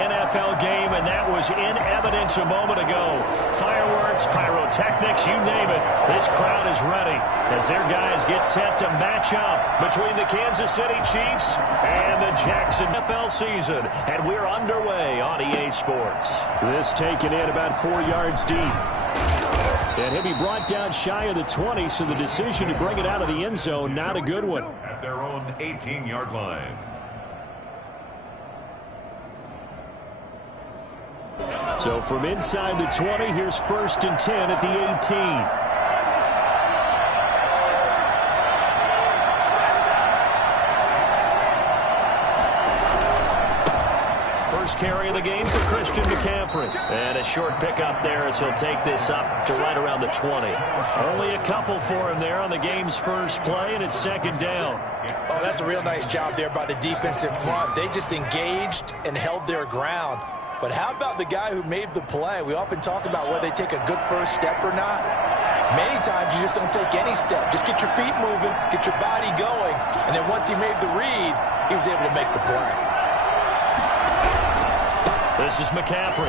NFL game, and that was in evidence a moment ago. Fireworks, pyrotechnics, you name it. This crowd is ready as their guys get set to match up between the Kansas City Chiefs and the Jackson NFL season. And we're underway on EA Sports. This taken in about 4 yards deep. And he'll be brought down shy of the 20, so the decision to bring it out of the end zone, not a good one. At their own 18-yard line. So from inside the 20, here's 1st and 10 at the 18. First carry of the game for Christian McCaffrey. And a short pickup there as he'll take this up to right around the 20. Only a couple for him there on the game's first play, and it's 2nd down. Oh, that's a real nice job there by the defensive front. They just engaged and held their ground. But how about the guy who made the play? We often talk about whether they take a good first step or not. Many times you just don't take any step. Just get your feet moving, get your body going, and then once he made the read, he was able to make the play. This is McCaffrey.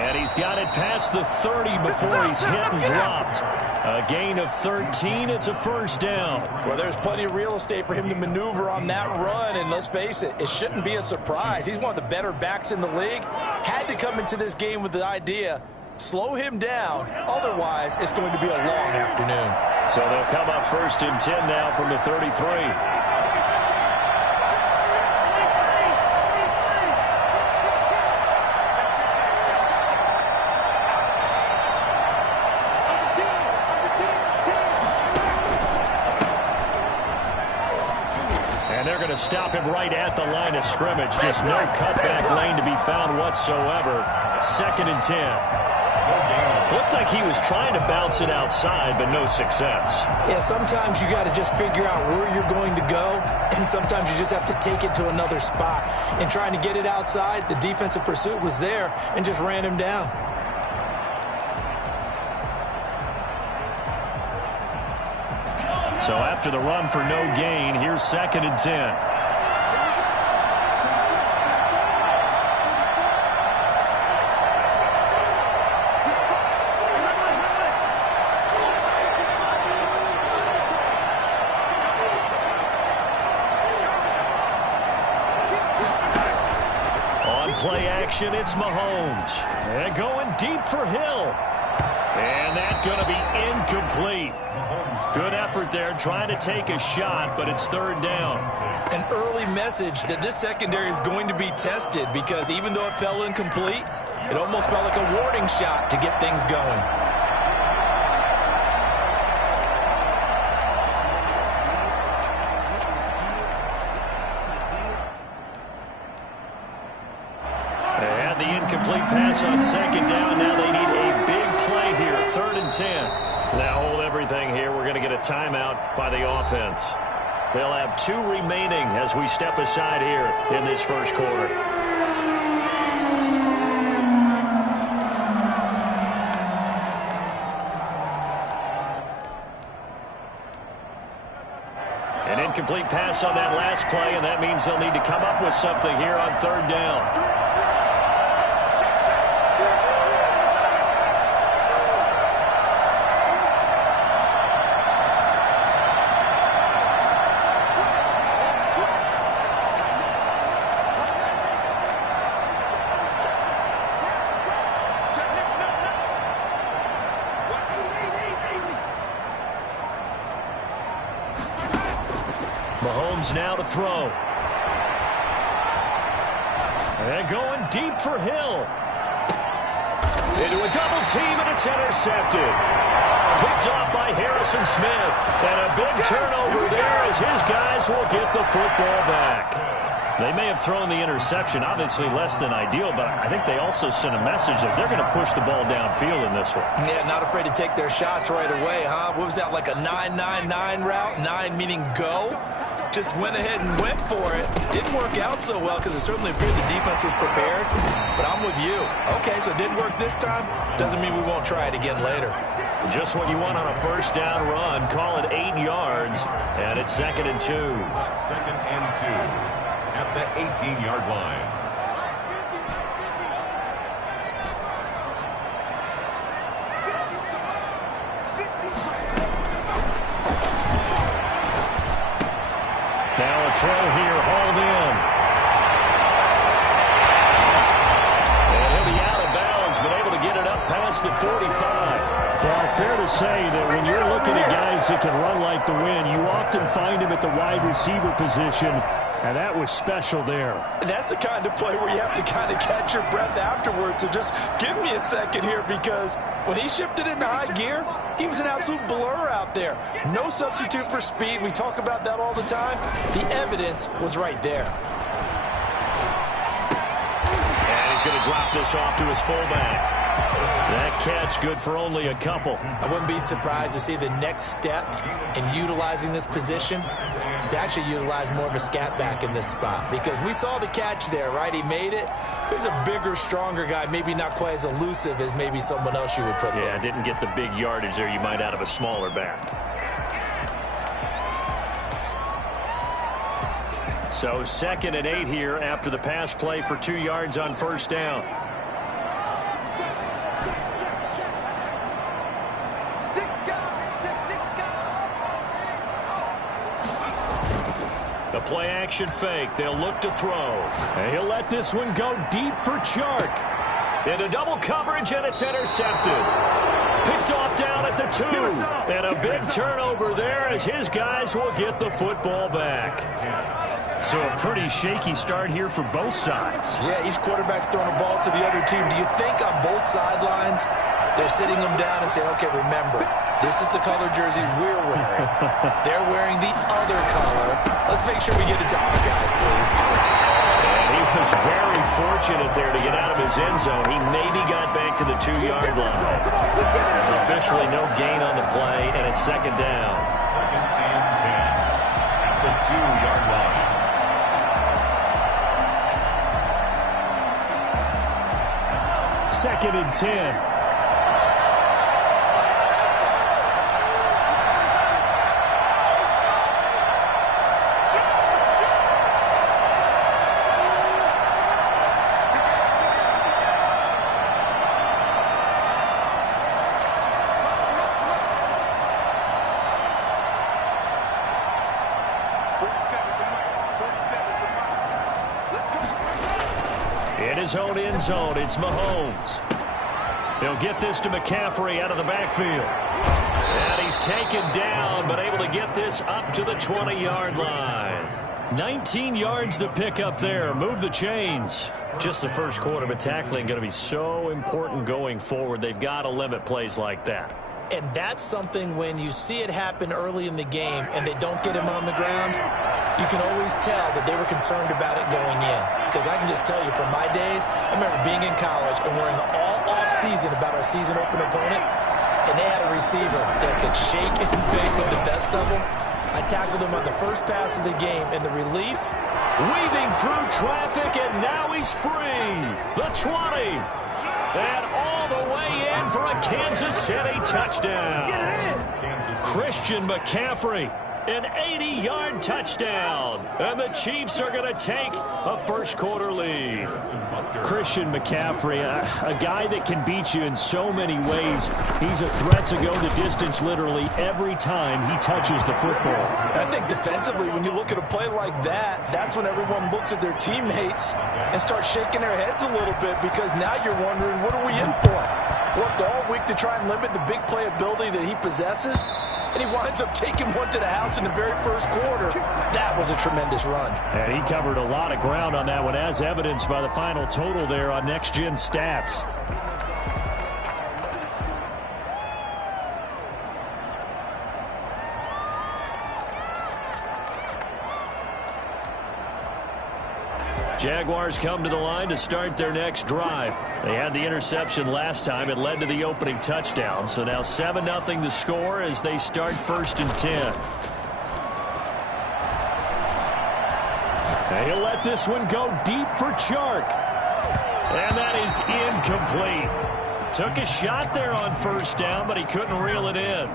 And he's got it past the 30 before he's hit and dropped. A gain of 13. It's a 1st down. Well, there's plenty of real estate for him to maneuver on that run, and let's face it, it shouldn't be a surprise. He's one of the better backs in the league. Had to come into this game with the idea, slow him down, otherwise it's going to be a long afternoon. So they'll come up 1st and 10 now from the 33. To stop him right at the line of scrimmage. Just no cutback lane to be found whatsoever. 2nd and 10. Looked like he was trying to bounce it outside, but no success. Yeah, sometimes you got to just figure out where you're going to go, and sometimes you just have to take it to another spot. And trying to get it outside, the defensive pursuit was there and just ran him down. So after the run for no gain, here's 2nd and 10. On play action, it's Mahomes. And going deep for Hill. And that's going to be incomplete. Good effort there, trying to take a shot, but it's 3rd down. An early message that this secondary is going to be tested, because even though it fell incomplete, it almost felt like a warning shot to get things going. They had the incomplete pass on 2nd down. Now they need a big play here, 3rd and 10. Now hold everything here. We're going to get a timeout by the offense. They'll have 2 remaining as we step aside here in this first quarter. An incomplete pass on that last play, and that means they'll need to come up with something here on 3rd down. Mahomes now to throw. And going deep for Hill. Into a double team, and it's intercepted. Picked off by Harrison Smith. And a big turnover there as his guys will get the football back. They may have thrown the interception, obviously less than ideal, but I think they also sent a message that they're going to push the ball downfield in this one. Yeah, not afraid to take their shots right away, huh? What was that, like a 9-9-9 route? 9 meaning go? Just went ahead and went for it. Didn't work out so well because it certainly appeared the defense was prepared. But I'm with you. Okay, so it didn't work this time. Doesn't mean we won't try it again later. Just what you want on a first down run. Call it 8 yards. And it's 2nd and 2. 2nd and 2. at the 18-yard line. Now a throw here, hauled in. And he'll be out of bounds, but able to get it up past the 45. Well, fair to say that when you're looking at guys that can run like the wind, you often find him at the wide receiver position, and that was special there. And that's the kind of play where you have to kind of catch your breath afterwards. So just give me a second here, because when he shifted into high gear, he was an absolute blur out there. No substitute for speed. We talk about that all the time. The evidence was right there. And he's going to drop this off to his fullback. That catch good for only a couple. I wouldn't be surprised to see the next step in utilizing this position is to actually utilize more of a scat back in this spot, because we saw the catch there, right? He made it. He's a bigger, stronger guy, maybe not quite as elusive as maybe someone else you would put there. Yeah, didn't get the big yardage there you might out of a smaller back. So 2nd and 8 here after the pass play for 2 yards on first down. The play action fake. They'll look to throw. And he'll let this one go deep for Chark. Into double coverage, and it's intercepted. Picked off down at the 2. And a big turnover there as his guys will get the football back. So a pretty shaky start here for both sides. Yeah, each quarterback's throwing a ball to the other team. Do you think on both sidelines they're sitting them down and saying, okay, remember, this is the color jersey we're wearing. They're wearing the other color. Let's make sure we get it to our guys, please. And he was very fortunate there to get out of his end zone. He maybe got back to the 2-yard line. Officially no gain on the play, and it's 2nd down. 2nd and 10 at the 2-yard line. Second and 10. In his own end zone, it's Mahomes. He'll get this to McCaffrey out of the backfield. And he's taken down, but able to get this up to the 20-yard line. 19 yards to pick up there. Move the chains. Just the first quarter, but tackling going to be so important going forward. They've got to limit plays like that. And that's something when you see it happen early in the game and they don't get him on the ground, you can always tell that they were concerned about it going in. Because I can just tell you from my days, I remember being in college and worrying all off-season about our season open opponent, and they had a receiver that could shake and bake with the best of them. I tackled him on the first pass of the game, and the relief, weaving through traffic, and now he's free. The 20. And all the way in for a Kansas City touchdown. Christian McCaffrey, an 80-yard touchdown. And the Chiefs are going to take a first quarter lead. Christian McCaffrey, a guy that can beat you in so many ways. He's a threat to go the distance literally every time he touches the football. I think defensively, when you look at a play like that, that's when everyone looks at their teammates and starts shaking their heads a little bit, because now you're wondering, what are we in for? Worked all week to try and limit the big play ability that he possesses, and he winds up taking one to the house in the very first quarter. That was a tremendous run. And he covered a lot of ground on that one, as evidenced by the final total there on Next Gen Stats. Jaguars come to the line to start their next drive. They had the interception last time. It led to the opening touchdown. So now 7-0 the score as they start 1st and 10. And he'll let this one go deep for Chark. And that is incomplete. Took a shot there on first down, but he couldn't reel it in.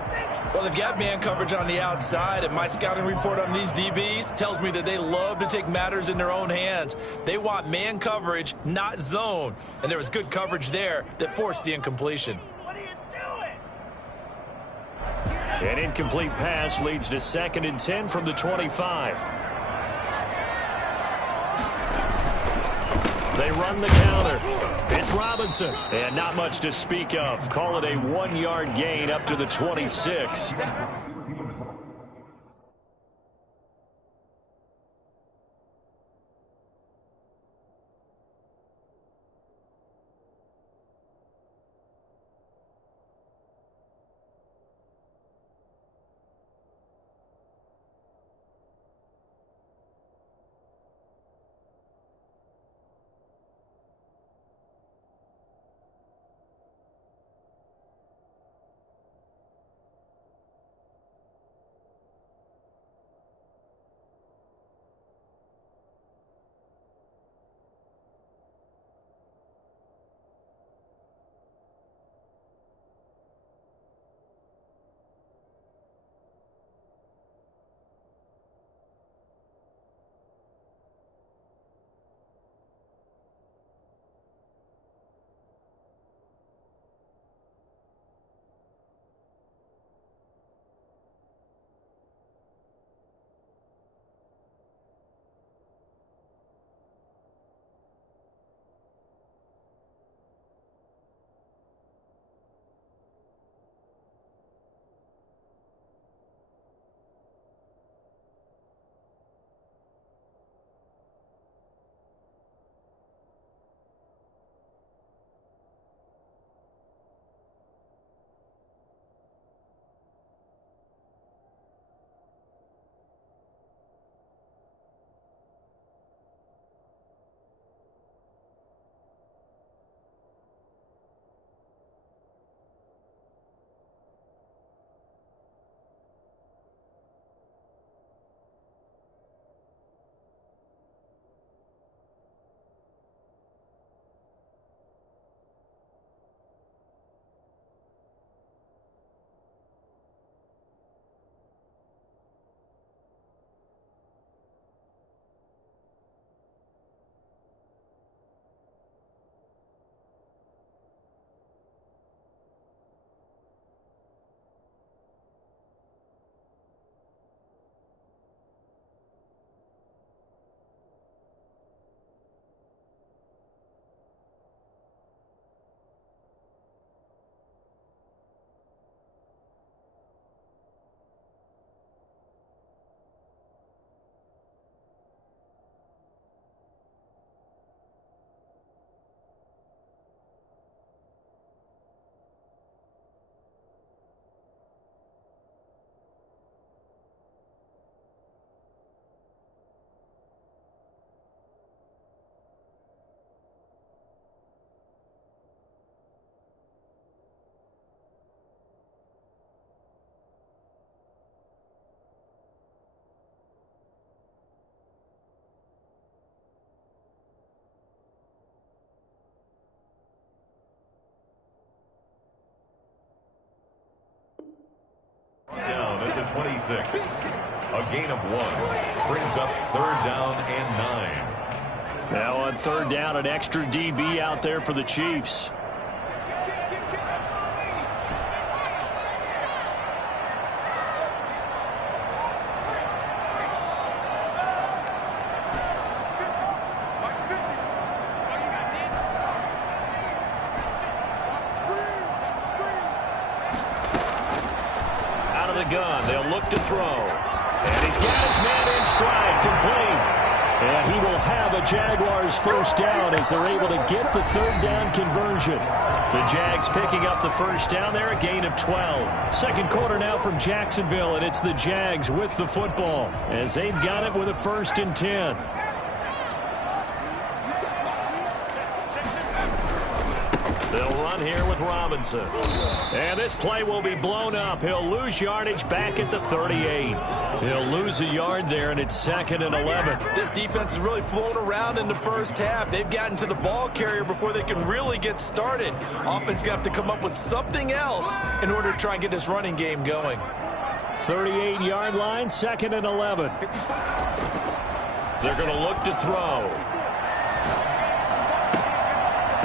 Well, they've got man coverage on the outside, and my scouting report on these DBs tells me that they love to take matters in their own hands. They want man coverage, not zone. And there was good coverage there that forced the incompletion. What are you doing? An incomplete pass leads to 2nd and 10 from the 25. They run the counter. It's Robinson. And not much to speak of. Call it a 1-yard gain up to the 26. Down at the 26. A gain of 1 brings up 3rd down and 9. Now on 3rd down, an extra DB out there for the Chiefs. Gun. They'll look to throw. And he's got his man in stride, complete. And he will have a Jaguars 1st down as they're able to get the 3rd down conversion. The Jags picking up the 1st down there, a gain of 12. 2nd quarter now from Jacksonville, and it's the Jags with the football as they've got it with a 1st and 10. They'll run here with Robinson. And this play will be blown up. He'll lose yardage back at the 38. He'll lose a yard there, and it's 2nd and 11. This defense is really flown around in the first half. They've gotten to the ball carrier before they can really get started. Offense going to have to come up with something else in order to try and get this running game going. 38-yard line, 2nd and 11. They're going to look to throw.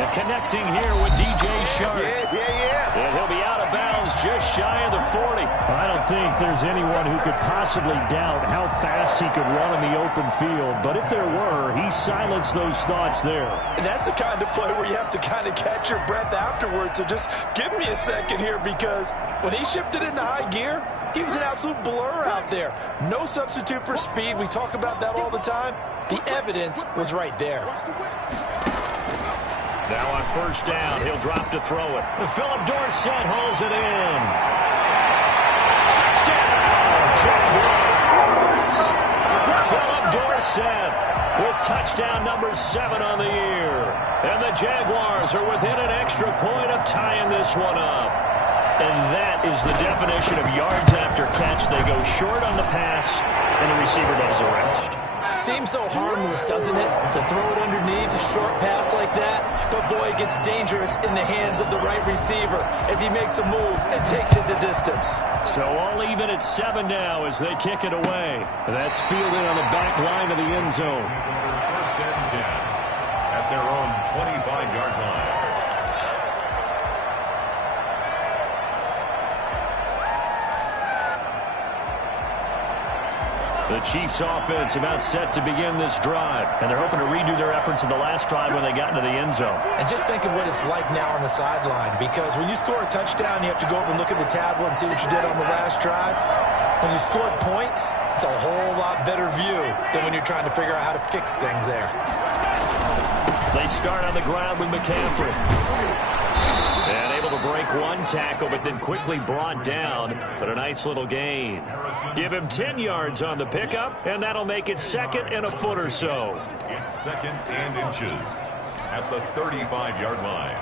And connecting here with DJ Shark. And he'll be out of bounds just shy of the 40. I don't think there's anyone who could possibly doubt how fast he could run in the open field. But if there were, he silenced those thoughts there. And that's the kind of play where you have to kind of catch your breath afterwards. So just give me a second here, because when he shifted into high gear, he was an absolute blur out there. No substitute for speed. We talk about that all the time. The evidence was right there. Now on first down, he'll drop to throw it. Philip Dorsett hauls it in. Touchdown, Jaguars! Philip Dorsett with touchdown number 7 on the year. And the Jaguars are within an extra point of tying this one up. And that is the definition of yards after catch. They go short on the pass, and the receiver does the rest. Seems so harmless, doesn't it? To throw it underneath, a short pass like that. But boy, it gets dangerous in the hands of the right receiver as he makes a move and takes it the distance. So all even at 7 now as they kick it away. That's fielded on the back line of the end zone. First and 10 at their own 25-yard line. The Chiefs offense about set to begin this drive. And they're hoping to redo their efforts in the last drive when they got into the end zone. And just think of what it's like now on the sideline, because when you score a touchdown, you have to go over and look at the tablet and see what you did on the last drive. When you scored points, it's a whole lot better view than when you're trying to figure out how to fix things there. They start on the ground with McCaffrey. And able to break one tackle, but then quickly brought down. But a nice little gain. Give him 10 yards on the pickup, and that'll make it 2nd and a foot or so. It's 2nd and inches at the 35-yard line.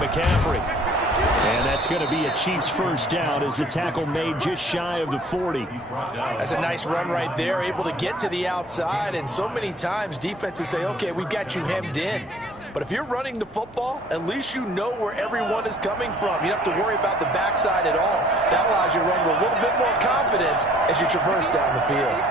McCaffrey. And that's going to be a Chiefs first down as the tackle made just shy of the 40. That's a nice run right there, able to get to the outside. And so many times defenses say, okay, we've got you hemmed in. But if you're running the football, at least you know where everyone is coming from. You don't have to worry about the backside at all. That allows you to run with a little bit more confidence as you traverse down the field.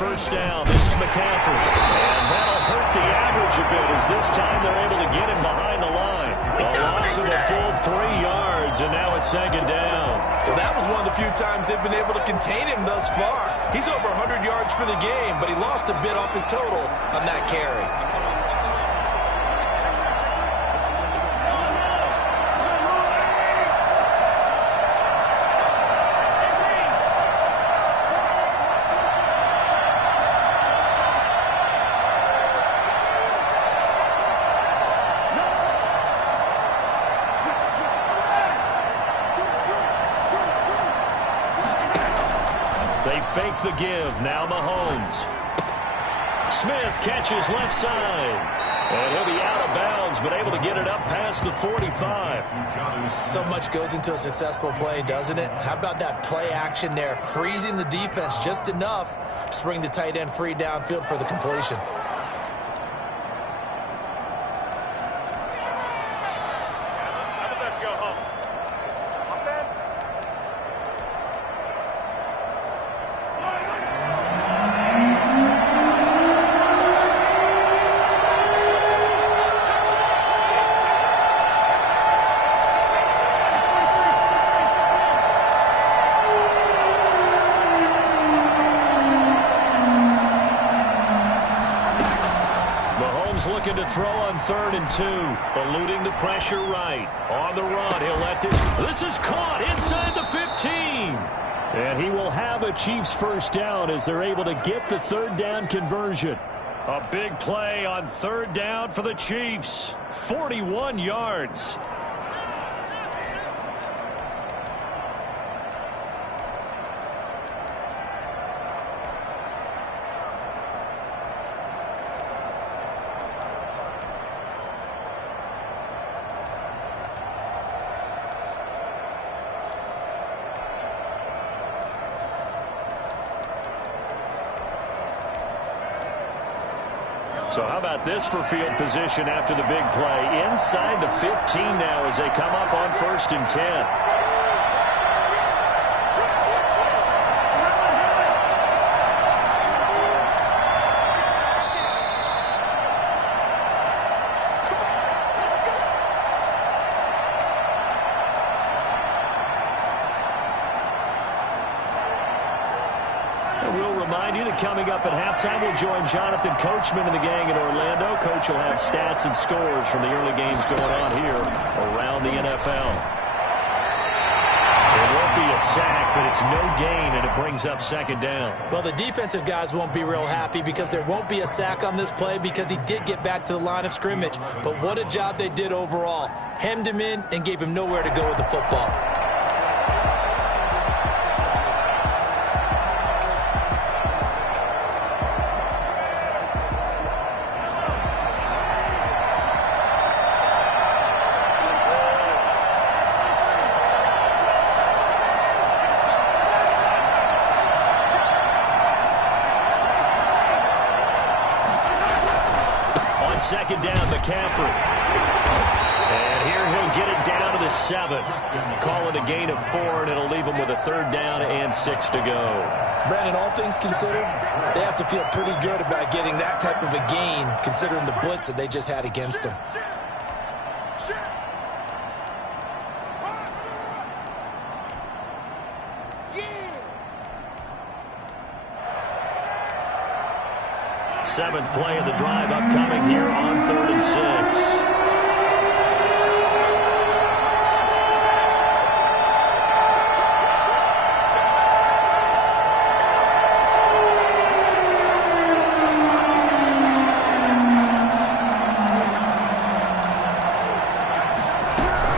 First down, this is McCaffrey. And that'll hurt the average a bit as this time they're able to get him behind the line. A loss of a full 3 yards, and now it's 2nd down. Well, that was one of the few times they've been able to contain him thus far. He's over 100 yards for the game, but he lost a bit off his total on that carry. Fake the give. Now Mahomes. Smith catches left side. And he'll be out of bounds, but able to get it up past the 45. So much goes into a successful play, doesn't it? How about that play action there? Freezing the defense just enough to bring the tight end free downfield for the completion. 3rd and 2. Eluding the pressure right. On the run, he'll let this is caught inside the 15. And he will have a Chiefs first down as they're able to get the 3rd down conversion. A big play on 3rd down for the Chiefs. 41 yards. So how about this for field position after the big play? Inside the 15 now as they come up on 1st and 10. Coming up at halftime, we'll join Jonathan Coachman and the gang in Orlando. Coach will have stats and scores from the early games going on here around the NFL. It won't be a sack, but it's no gain, and it brings up 2nd down. Well, the defensive guys won't be real happy because there won't be a sack on this play because he did get back to the line of scrimmage. But what a job they did overall. Hemmed him in and gave him nowhere to go with the football. Second down, McCaffrey. And here he'll get it down to the 7. Call it a gain of 4, and it'll leave him with a 3rd down and 6 to go. Brandon, all things considered, they have to feel pretty good about getting that type of a gain, considering the blitz that they just had against them. Seventh play of the drive upcoming here on 3rd and 6.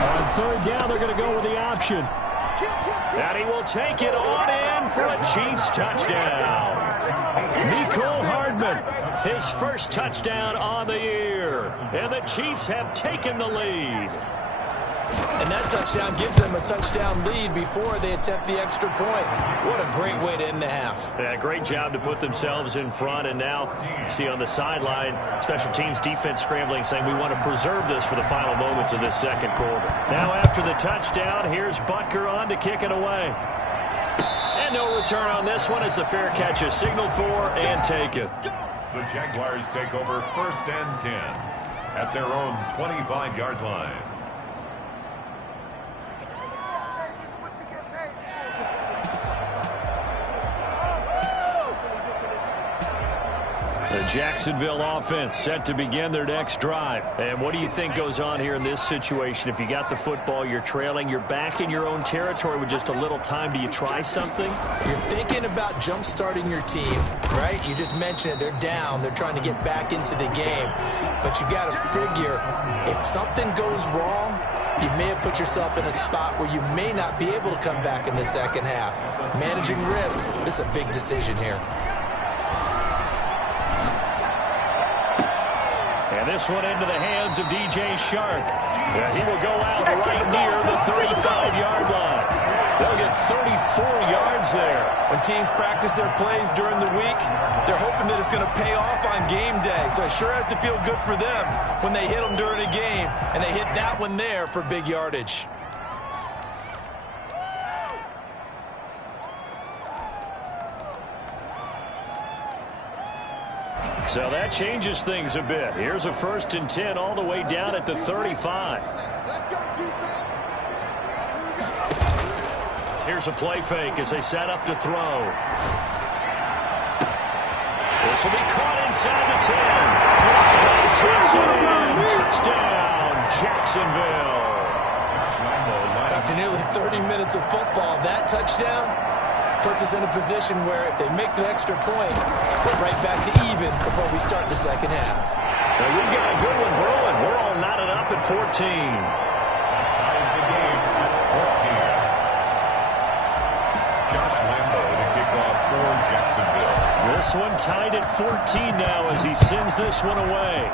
On 3rd down, they're going to go with the option. And he will take it on in for a Chiefs touchdown. Mecole Hardman, his first touchdown on the year. And the Chiefs have taken the lead. And that touchdown gives them a touchdown lead before they attempt the extra point. What a great way to end the half. Yeah, great job to put themselves in front. And now, see on the sideline, special teams defense scrambling, saying we want to preserve this for the final moments of this 2nd quarter. Now after the touchdown, here's Butker on to kick it away. And no return on this one as the fair catch is signaled for and taken. The Jaguars take over 1st and 10 at their own 25-yard line. The Jacksonville offense set to begin their next drive. And what do you think goes on here in this situation? If you got the football, you're trailing, you're back in your own territory with just a little time. Do you try something? You're thinking about jump-starting your team, right? You just mentioned it. They're down. They're trying to get back into the game. But you got to figure, if something goes wrong, you may have put yourself in a spot where you may not be able to come back in the 2nd half. Managing risk, this is a big decision here. And this one into the hands of DJ Shark. He will go out right near the 35-yard line. They'll get 34 yards there. When teams practice their plays during the week, they're hoping that it's going to pay off on game day. So it sure has to feel good for them when they hit them during a game, and they hit that one there for big yardage. So that changes things a bit. Here's a 1st and 10 all the way down at the 35. Here's a play fake as they set up to throw. This will be caught inside the 10. Takes it in. Touchdown, Jacksonville. After nearly 30 minutes of football, that touchdown puts us in a position where if they make the extra point, we're right back to even before we start the second half. Well, we've got a good one brewing. We're all knotted up at 14. Ties the game at 14. Josh Lambo to kick off for Jacksonville. This one tied at 14 now as he sends this one away.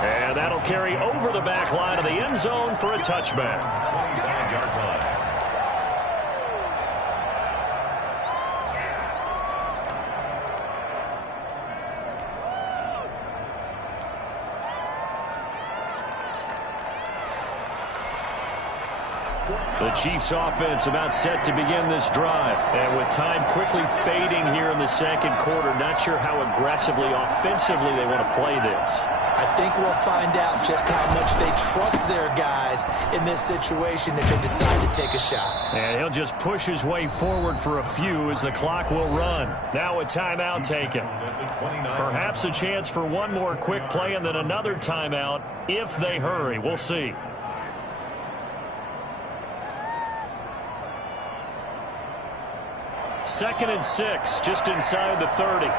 And that'll carry over the back line of the end zone for a touchback. 25-yard line. The Chiefs offense about set to begin this drive. And with time quickly fading here in the second quarter, not sure how aggressively, offensively they want to play this. I think we'll find out just how much they trust their guys in this situation if they decide to take a shot. And he'll just push his way forward for a few as the clock will run. Now a timeout taken. Perhaps a chance for one more quick play and then another timeout if they hurry. We'll see. Second and 6, just inside the 30.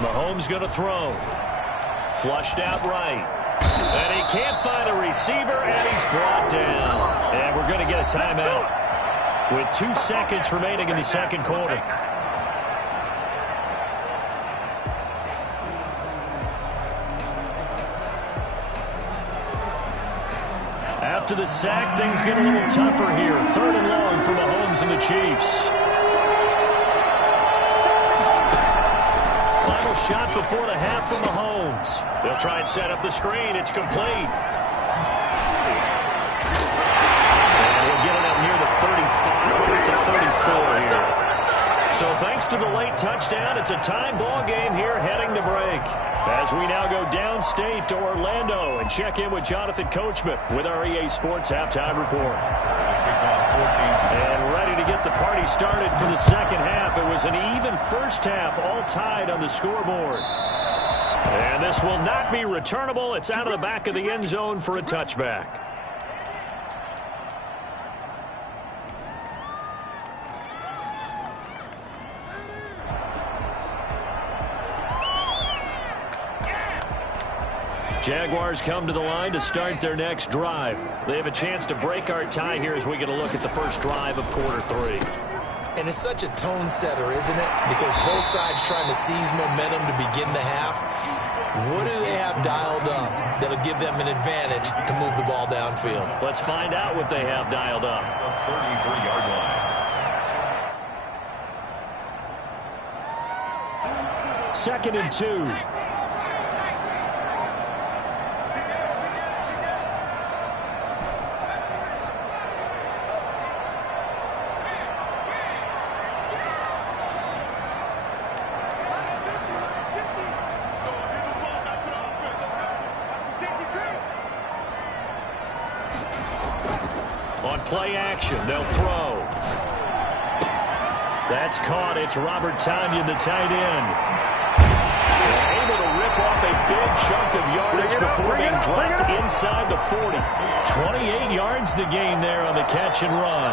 Mahomes going to throw. Flushed out right. And he can't find a receiver, and he's brought down. And we're going to get a timeout with 2 seconds remaining in the second quarter. After the sack, things get a little tougher here. 3rd and long for Mahomes and the Chiefs. Final shot before the half from Mahomes. They'll try and set up the screen. It's complete. And he'll get it up near the 35 to 34 here. So thanks to the late touchdown, it's a tie ball game here heading to break. As we now go downstate to Orlando and check in with Jonathan Coachman with our EA Sports Halftime Report. And ready to get the party started for the second half. It was an even first half, all tied on the scoreboard. And this will not be returnable. It's out of the back of the end zone for a touchback. Jaguars come to the line to start their next drive. They have a chance to break our tie here as we get a look at the first drive of quarter 3. And it's such a tone setter, isn't it? Because both sides trying to seize momentum to begin the half. What do they have dialed up that'll give them an advantage to move the ball downfield? Let's find out what they have dialed up. 33-yard line. 2nd and 2. On play action, they'll throw. That's caught. It's Robert Tonyan, the tight end. Able to rip off a big chunk of yardage before being dropped inside the 40. 28 yards the gain there on the catch and run.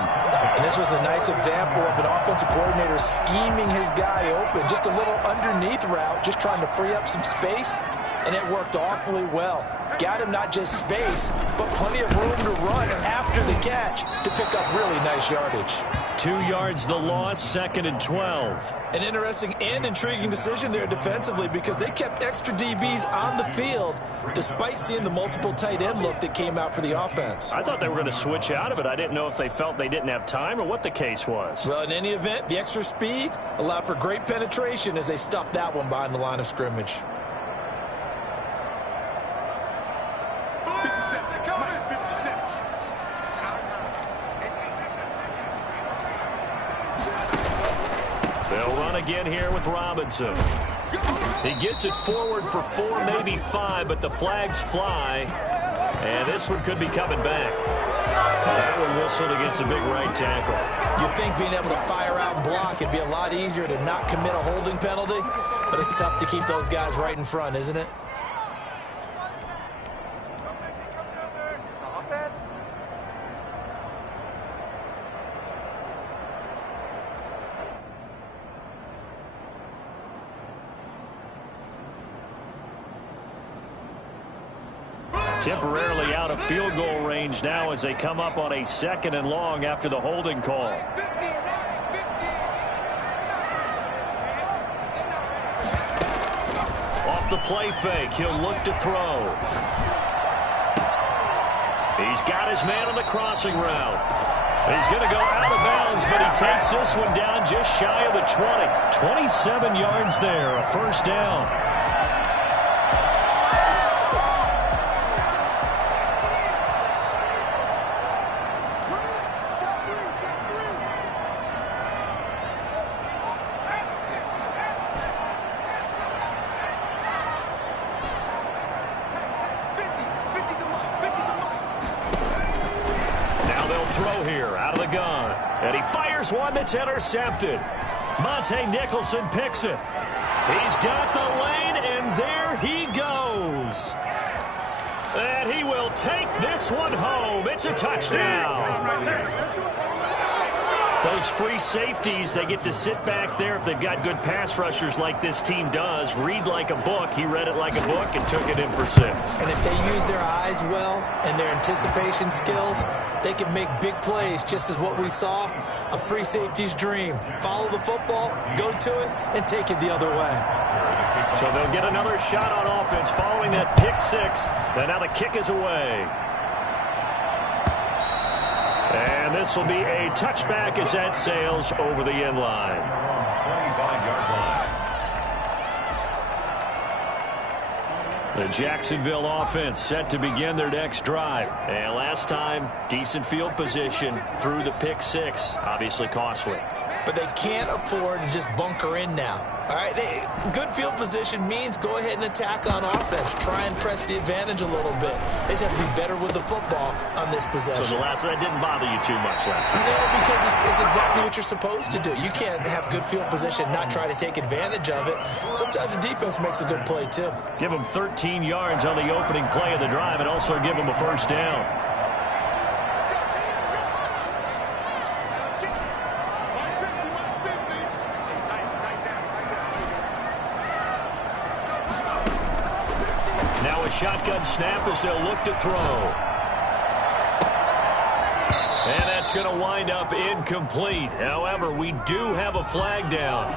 And this was a nice example of an offensive coordinator scheming his guy open. Just a little underneath route, just trying to free up some space. And it worked awfully well. Got him not just space, but plenty of room to run after the catch to pick up really nice yardage. 2 yards the loss, 2nd and 12. An interesting and intriguing decision there defensively because they kept extra DBs on the field despite seeing the multiple tight end look that came out for the offense. I thought they were going to switch out of it. I didn't know if they felt they didn't have time or what the case was. Well, in any event, the extra speed allowed for great penetration as they stuffed that one behind the line of scrimmage. They'll run again here with Robinson. He gets it forward for 4, maybe 5, but the flags fly. And this one could be coming back. That one whistled against a big right tackle. You'd think being able to fire out and block, it'd be a lot easier to not commit a holding penalty, but it's tough to keep those guys right in front, isn't it? Temporarily out of field goal range now as they come up on a 2nd and long after the holding call. Off the play fake, he'll look to throw. He's got his man on the crossing route. He's going to go out of bounds, but he takes this one down just shy of the 20. 27 yards there, a first down. One that's intercepted. Monte Nicholson picks it. He's got the lane, and there he goes. And he will take this one home. It's a touchdown. Those free safeties, they get to sit back there if they've got good pass rushers like this team does. Read like a book. He read it like a book and took it in for 6. And if they use their eyes well and their anticipation skills, they can make big plays, just as what we saw, a free safety's dream. Follow the football, go to it, and take it the other way. So they'll get another shot on offense following that pick 6. And now the kick is away. And this will be a touchback as that sails over the end line. 25-yard line. The Jacksonville offense set to begin their next drive. And last time, decent field position through the pick 6. Obviously costly. But they can't afford to just bunker in now. All right, good field position means go ahead and attack on offense. Try and press the advantage a little bit. They just have to be better with the football on this possession. So the last one didn't bother you too much last time? No, because it's exactly what you're supposed to do. You can't have good field position, not try to take advantage of it. Sometimes the defense makes a good play, too. Give them 13 yards on the opening play of the drive and also give them a first down. Shotgun snap as they'll look to throw. And that's going to wind up incomplete. However, we do have a flag down.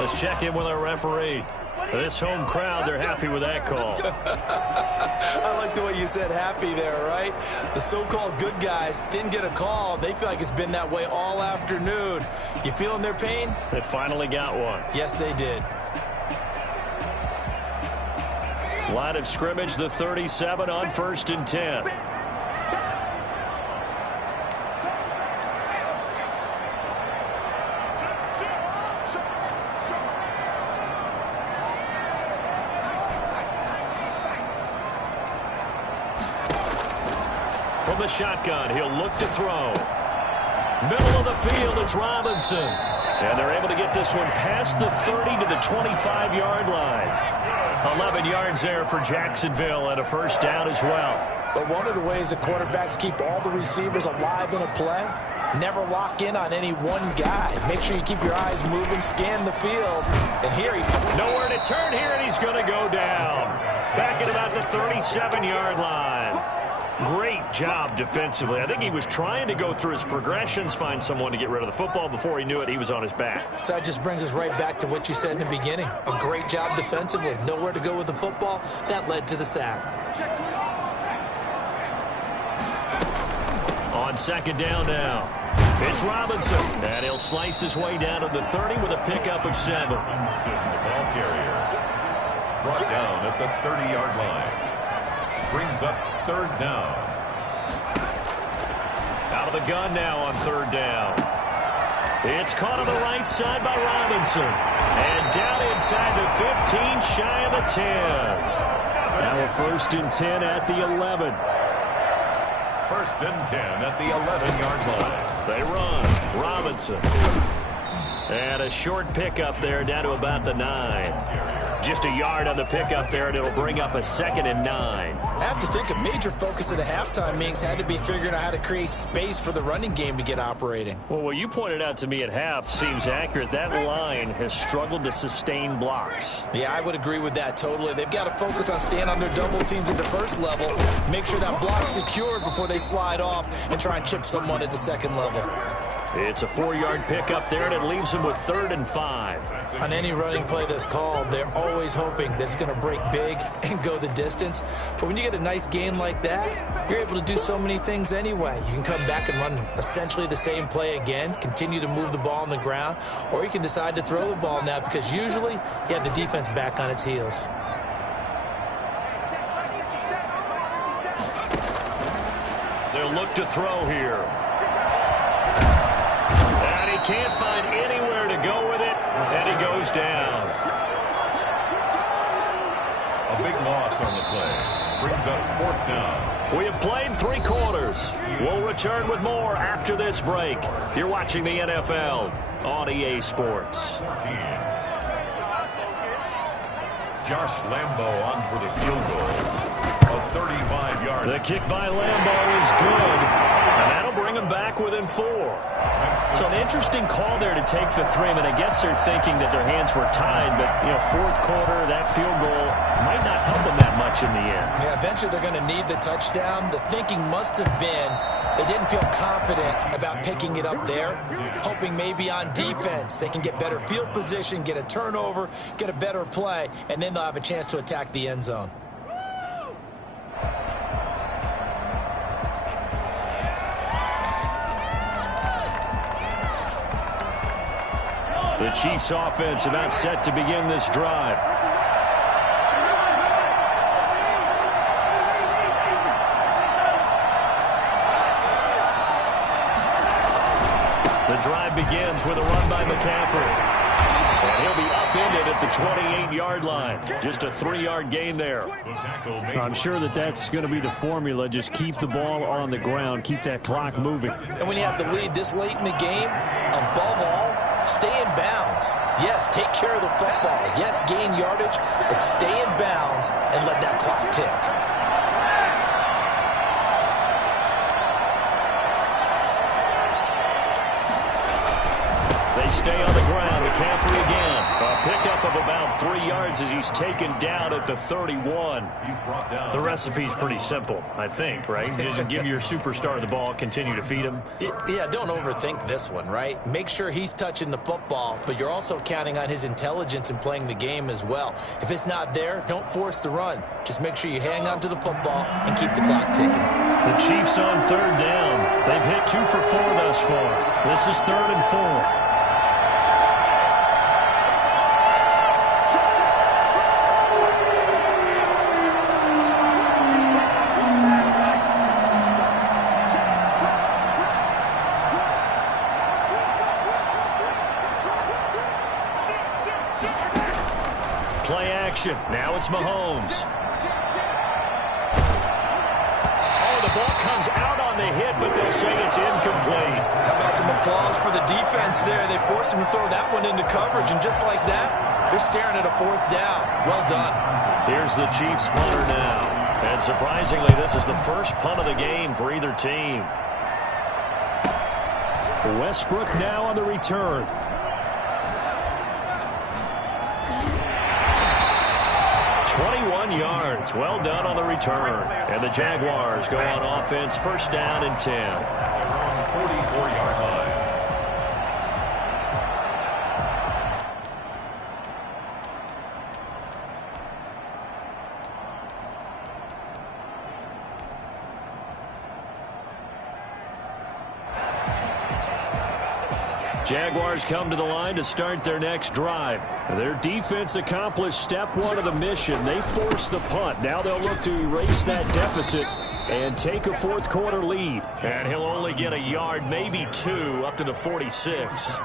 Let's check in with our referee. This home crowd, they're happy with that call. I like the way you said happy there, right? The so-called good guys didn't get a call. They feel like it's been that way all afternoon. You feeling their pain? They finally got one. Yes, they did. Line of scrimmage, the 37 on 1st and 10. From the shotgun, he'll look to throw. Middle of the field, it's Robinson. And they're able to get this one past the 30 to the 25-yard line. 11 yards there for Jacksonville and a first down as well. But one of the ways the quarterbacks keep all the receivers alive in a play, never lock in on any one guy. Make sure you keep your eyes moving, scan the field. And here he nowhere to turn here, and he's going to go down. Back at about the 37-yard line. Great job defensively. I think he was trying to go through his progressions, find someone to get rid of the football. Before he knew it, he was on his back. So that just brings us right back to what you said in the beginning. A great job defensively. Nowhere to go with the football. That led to the sack. On second down now, it's Robinson. And he'll slice his way down to the 30 with a pickup of 7. The ball carrier. Brought down at the 30-yard line. Brings up third down. Out of the gun now on third down. It's caught on the right side by Robinson. And down inside the 15, shy of the 10. Now a 1st and 10 at the 11. 1st and 10 at the 11-yard line. They run. Robinson. And a short pickup there down to about the 9. Just a yard on the pickup there, and it'll bring up a 2nd and 9. I have to think a major focus of the halftime meetings had to be figuring out how to create space for the running game to get operating. Well, what you pointed out to me at half seems accurate. That line has struggled to sustain blocks. Yeah, I would agree with that totally. They've got to focus on staying on their double teams at the first level, make sure that block's secured before they slide off and try and chip someone at the second level. It's a 4-yard pickup there, and it leaves them with 3rd and 5. On any running play that's called, they're always hoping that it's going to break big and go the distance. But when you get a nice gain like that, you're able to do so many things anyway. You can come back and run essentially the same play again, continue to move the ball on the ground, or you can decide to throw the ball now because usually you have the defense back on its heels. They'll look to throw here. Can't find anywhere to go with it, and he goes down. A big loss on the play. Brings up 4th down. We have played 3 quarters. We'll return with more after this break. You're watching the NFL on EA Sports. Josh Lambo on for the field goal. A 35-yard. The kick by Lambo is good, and that'll bring him back within 4. So an interesting call there to take the 3. I mean, I guess they're thinking that their hands were tied, but, 4th quarter, that field goal might not help them that much in the end. Yeah, eventually they're going to need the touchdown. The thinking must have been they didn't feel confident about picking it up there, hoping maybe on defense they can get better field position, get a turnover, get a better play, and then they'll have a chance to attack the end zone. The Chiefs offense about set to begin this drive. The drive begins with a run by McCaffrey. And he'll be upended at the 28-yard line. Just a 3-yard gain there. I'm sure that's going to be the formula. Just keep the ball on the ground. Keep that clock moving. And when you have the lead this late in the game, above all, stay in bounds. Yes, take care of the football. Yes, gain yardage, but stay in bounds and let that clock tick. They stay on the ground. McCaffrey again. A pickup of about 3 yards as he's taken down at the 31. The recipe's pretty simple, I think, right? Just give your superstar the ball, continue to feed him. Yeah, don't overthink this one, right? Make sure he's touching the football, but you're also counting on his intelligence in playing the game as well. If it's not there, don't force the run. Just make sure you hang on to the football and keep the clock ticking. The Chiefs on 3rd down. They've hit 2 for 4 thus far. This is 3rd and 4. Play action. Now it's Mahomes. Oh, the ball comes out on the hit, but they'll say it's incomplete. How about some applause for the defense there? They forced him to throw that one into coverage, and just like that, they're staring at a 4th down. Well done. Here's the Chiefs punter now. And surprisingly, this is the first punt of the game for either team. Westbrook now on the return. 21 yards. Well done on the return. And the Jaguars go on offense, first down and 10. Around 44-yard line. Jaguars come to the line to start their next drive. Their defense accomplished step one of the mission. They forced the punt. Now they'll look to erase that deficit and take a fourth quarter lead. And he'll only get a yard, maybe two, up to the 46.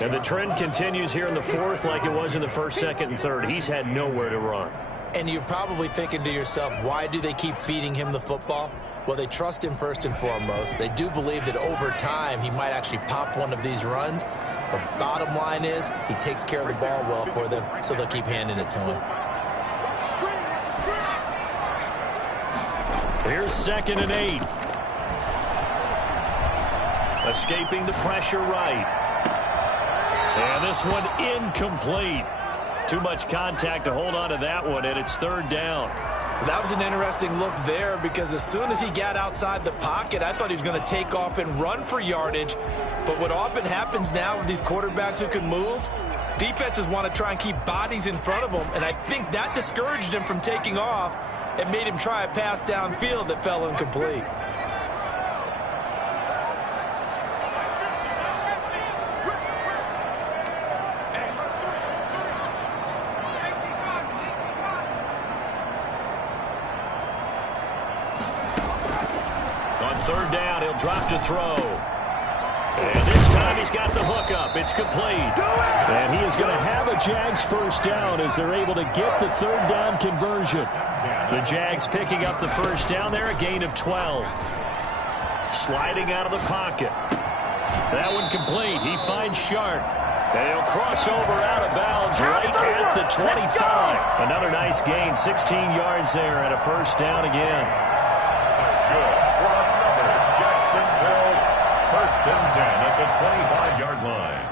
And the trend continues here in the fourth like it was in the first, second, and third. He's had nowhere to run. And you're probably thinking to yourself, why do they keep feeding him the football? Well, they trust him first and foremost. They do believe that over time he might actually pop one of these runs. The bottom line is he takes care of the ball well for them, so they'll keep handing it to him. Here's 2nd and 8. Escaping the pressure right. And this one incomplete. Too much contact to hold on to that one, and it's 3rd down. That was an interesting look there because as soon as he got outside the pocket, I thought he was going to take off and run for yardage. But what often happens now with these quarterbacks who can move, defenses want to try and keep bodies in front of them, and I think that discouraged him from taking off and made him try a pass downfield that fell incomplete. Third down, he'll drop to throw. And this time he's got the hook up. It's complete. And he is going to have a Jags first down as they're able to get the 3rd down conversion. The Jags picking up the first down there, a gain of 12. Sliding out of the pocket. That one complete. He finds Sharp. And he'll cross over out of bounds right at the 25. Another nice gain, 16 yards there and a first down again. First and 10 at the 25-yard line.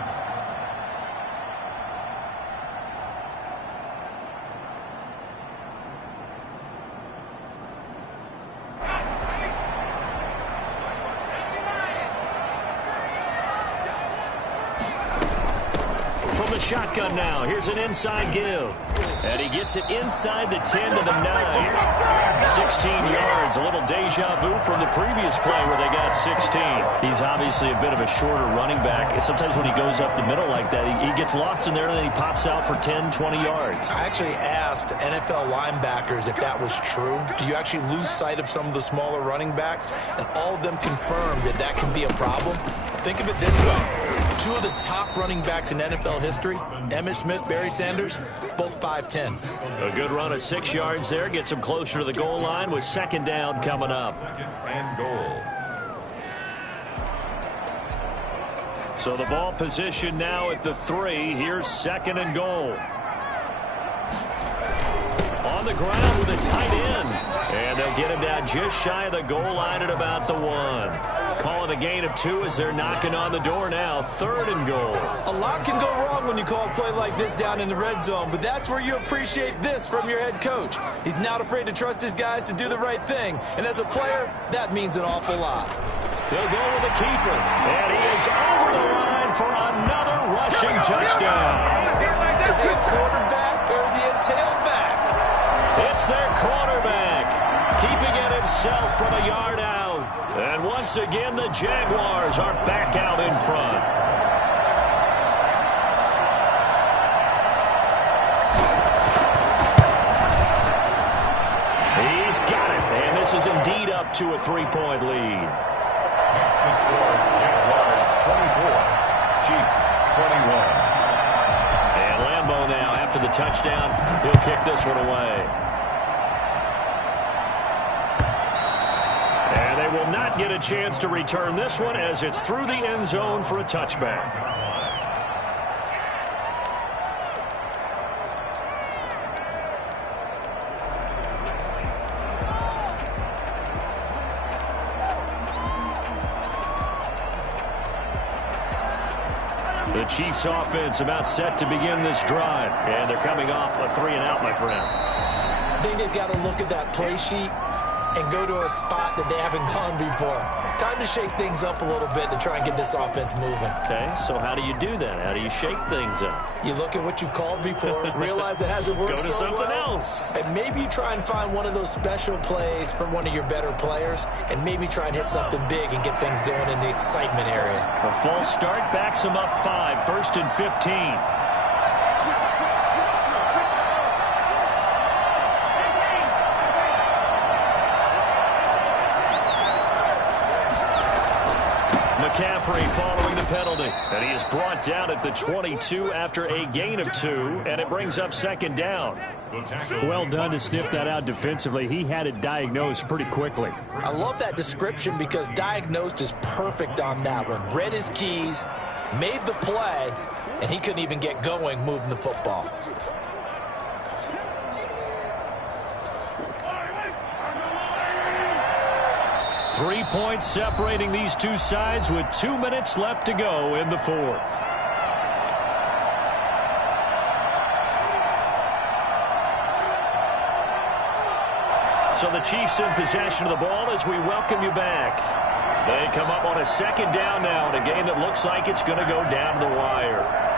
From the shotgun now, here's an inside give. And he gets it inside the 10 to the 9. 16 yards, a little deja vu from the previous play where they got 16. He's obviously a bit of a shorter running back. And sometimes when he goes up the middle like that, he gets lost in there and then he pops out for 10, 20 yards. I actually asked NFL linebackers if that was true. Do you actually lose sight of some of the smaller running backs? And all of them confirmed that that can be a problem. Think of it this way. Two of the top running backs in NFL history, Emmitt Smith, Barry Sanders, both 5'10". A good run of 6 yards there. Gets him closer to the goal line with 2nd down coming up. 2nd and goal. So the ball position now at the 3. Here's 2nd and goal. On the ground with a tight end. And they'll get him down just shy of the goal line at about the 1. Calling a gain of 2 as they're knocking on the door now. 3rd and goal. A lot can go wrong when you call a play like this down in the red zone, but that's where you appreciate this from your head coach. He's not afraid to trust his guys to do the right thing, and as a player, that means an awful lot. They'll go with the keeper, and he is over the line for another rushing touchdown. Is he a quarterback or is he a tailback? It's their quarterback, keeping it himself from a yard out. And once again, the Jaguars are back out in front. He's got it, and this is indeed up to a 3-point lead. That's the score. Jaguars 24, Chiefs 21. And Lambeau now, after the touchdown, he'll kick this one away. And they will not get a chance to return this one as it's through the end zone for a touchback. The Chiefs offense about set to begin this drive. And they're coming off a 3-and-out, my friend. I think they've got to look at that play sheet and go to a spot that they haven't gone before. Time to shake things up a little bit to try and get this offense moving. Okay, so how do you do that? How do you shake things up? You look at what you've called before, realize it hasn't worked Go to so something well, else. and maybe you try and find one of those special plays from one of your better players, and maybe try and hit something big and get things going in the excitement area. A false start backs them up 5, 1st and 15. McCaffrey following the penalty. And he is brought down at the 22 after a gain of 2, and it brings up 2nd down. Well done to sniff that out defensively. He had it diagnosed pretty quickly. I love that description because diagnosed is perfect on that one. Read his keys, made the play, and he couldn't even get going moving the football. Three points separating these two sides with 2 minutes left to go in the 4th. So the Chiefs in possession of the ball as we welcome you back. They come up on a 2nd down now in a game that looks like it's going to go down the wire.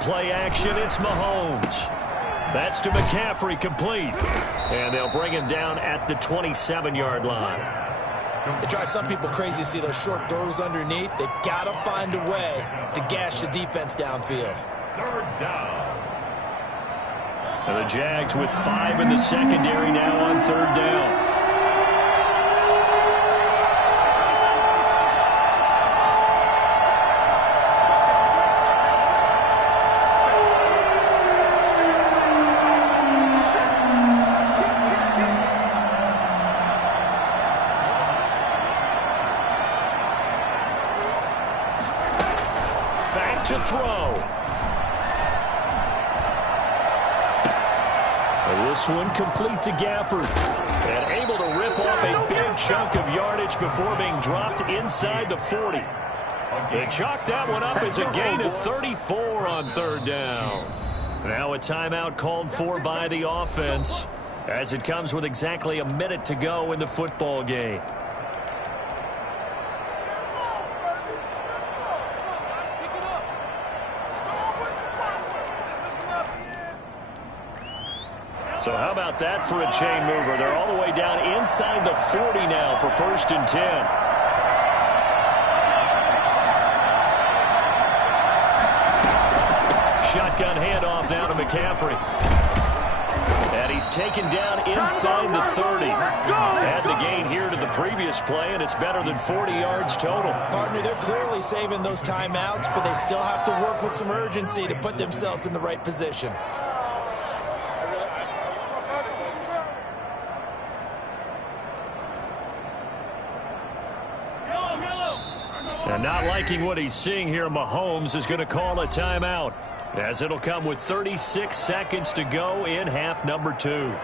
Play action, it's Mahomes. That's to McCaffrey, complete. And they'll bring him down at the 27-yard line. It drives some people crazy to see those short throws underneath. They've got to find a way to gash the defense downfield. 3rd down. And the Jags with 5 in the secondary now on 3rd down. To throw. And this one complete to Gafford. And able to rip off a big chunk of yardage before being dropped inside the 40. They chalk that one up as a gain of 34 on 3rd down. Now a timeout called for by the offense as it comes with exactly a minute to go in the football game. So how about that for a chain mover? They're all the way down inside the 40 now for 1st and 10. Shotgun handoff now to McCaffrey. And he's taken down inside the 30. Add the gain here to the previous play, and it's better than 40 yards total. Partner, they're clearly saving those timeouts, but they still have to work with some urgency to put themselves in the right position. And not liking what he's seeing here, Mahomes is going to call a timeout, as it'll come with 36 seconds to go in half number 2.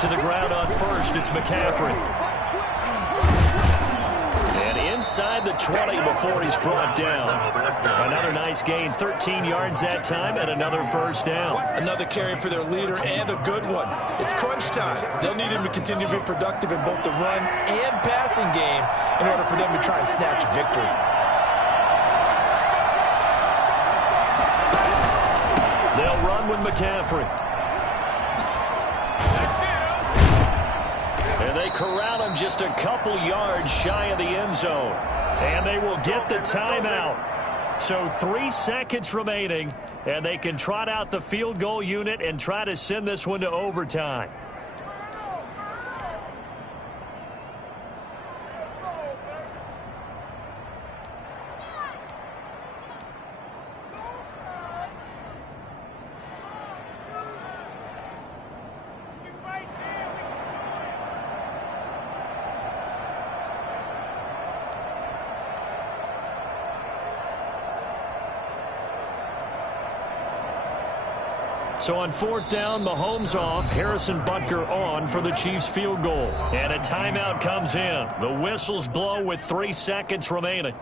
To the ground on 1st, it's McCaffrey. And inside the 20 before he's brought down. Another nice gain, 13 yards that time, and another 1st down. Another carry for their leader, and a good one. It's crunch time. They'll need him to continue to be productive in both the run and passing game in order for them to try and snatch victory. They'll run with McCaffrey. And they corral him just a couple yards shy of the end zone. And they will get the timeout. So 3 seconds remaining, and they can trot out the field goal unit and try to send this one to overtime. So on 4th down, Mahomes off, Harrison Butker on for the Chiefs field goal. And a timeout comes in. The whistles blow with 3 seconds remaining.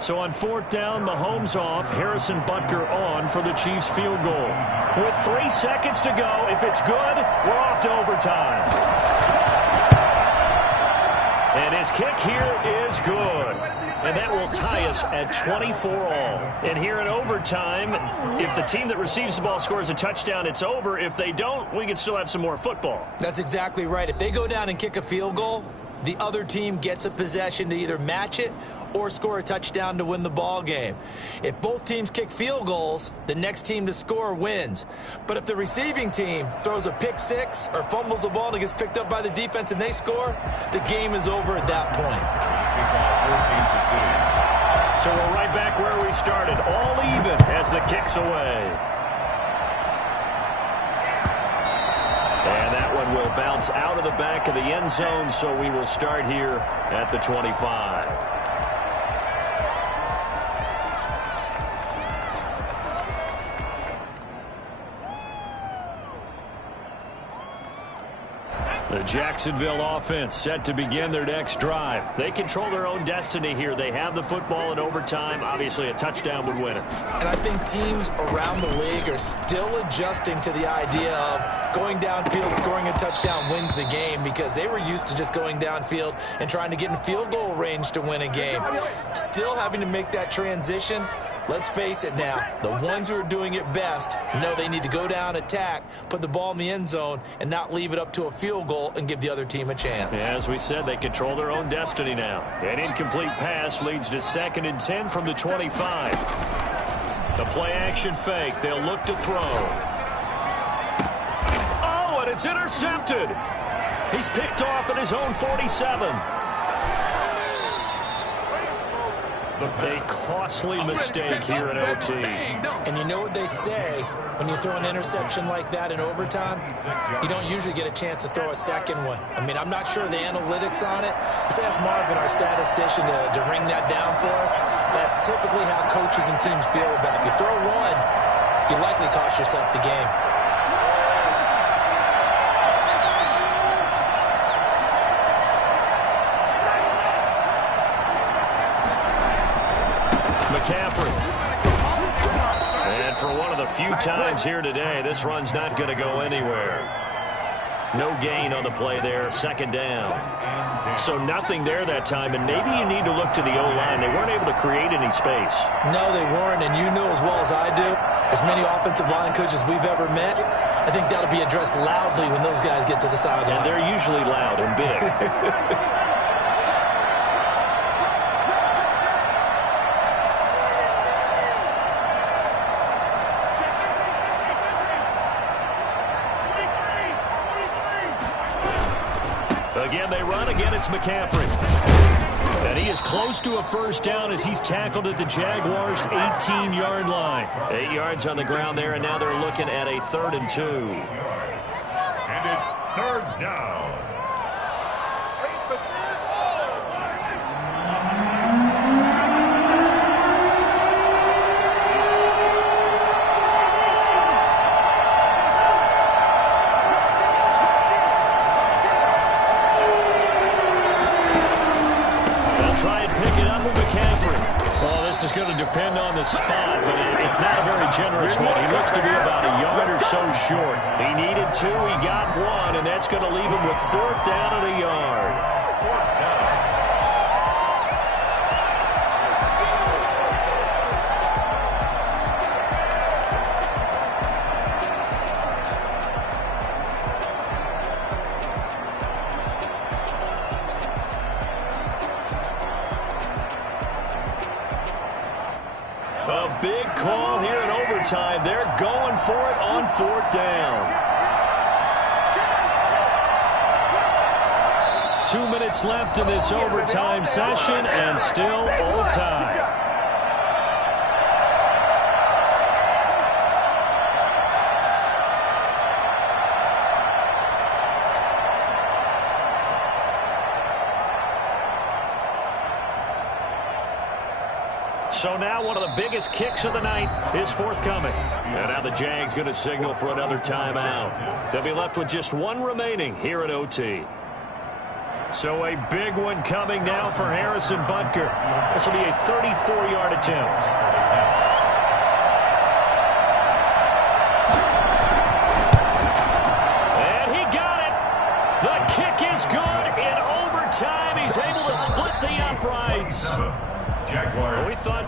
So on 4th down, Mahomes off, Harrison Butker on for the Chiefs field goal. With 3 seconds to go, if it's good, we're off to overtime. And his kick here is good. And that will tie us at 24 all. And here in overtime, if the team that receives the ball scores a touchdown, it's over. If they don't, we can still have some more football. That's exactly right. If they go down and kick a field goal, the other team gets a possession to either match it or score a touchdown to win the ball game. If both teams kick field goals, the next team to score wins. But if the receiving team throws a pick six or fumbles the ball and it gets picked up by the defense and they score, the game is over at that point. So we're right back where we started, all even as the kick's away. And that one will bounce out of the back of the end zone, so we will start here at the 25. The Jacksonville offense set to begin their next drive. They control their own destiny here. They have the football in overtime. Obviously, a touchdown would win it. And I think teams around the league are still adjusting to the idea of going downfield, scoring a touchdown wins the game, because they were used to just going downfield and trying to get in field goal range to win a game. Still having to make that transition. Let's face it now, the ones who are doing it best know they need to go down, attack, put the ball in the end zone, and not leave it up to a field goal and give the other team a chance. As we said, they control their own destiny now. An incomplete pass leads to 2nd and 10 from the 25. The play-action fake. They'll look to throw. Oh, and it's intercepted. He's picked off at his own 47. A costly mistake here in OT. And you know what they say, when you throw an interception like that in overtime, you don't usually get a chance to throw a second one. I mean, I'm not sure the analytics on it. Let's ask Marvin, our statistician, to ring that down for us. That's typically how coaches and teams feel about it. If you throw one, you likely cost yourself the game. McCaffrey. And for one of the few times here today, this run's not going to go anywhere. No gain on the play there, 2nd down. So nothing there that time, and maybe you need to look to the O-line. They weren't able to create any space. No, they weren't, and you know as well as I do, as many offensive line coaches we've ever met, I think that'll be addressed loudly when those guys get to the sideline. And they're usually loud and big. Again, they run. Again, it's McCaffrey. And he is close to a 1st down as he's tackled at the Jaguars' 18-yard line. 8 yards on the ground there, and now they're looking at a 3rd and 2. And it's 3rd down. This is going to depend on the spot, but it's not a very generous one. He looks to be about a yard or so short. He needed 2, he got 1, and that's going to leave him with 4th down and a yard. A big call here in overtime. They're going for it on 4th down. 2 minutes left in this overtime session, and still all time. So now one of the biggest kicks of the night is forthcoming. And now the Jags going to signal for another timeout. They'll be left with just 1 remaining here at OT. So a big one coming now for Harrison Butker. This will be a 34-yard attempt. And he got it. The kick is good in overtime. He's able to split the uprights. Jaguars. We thought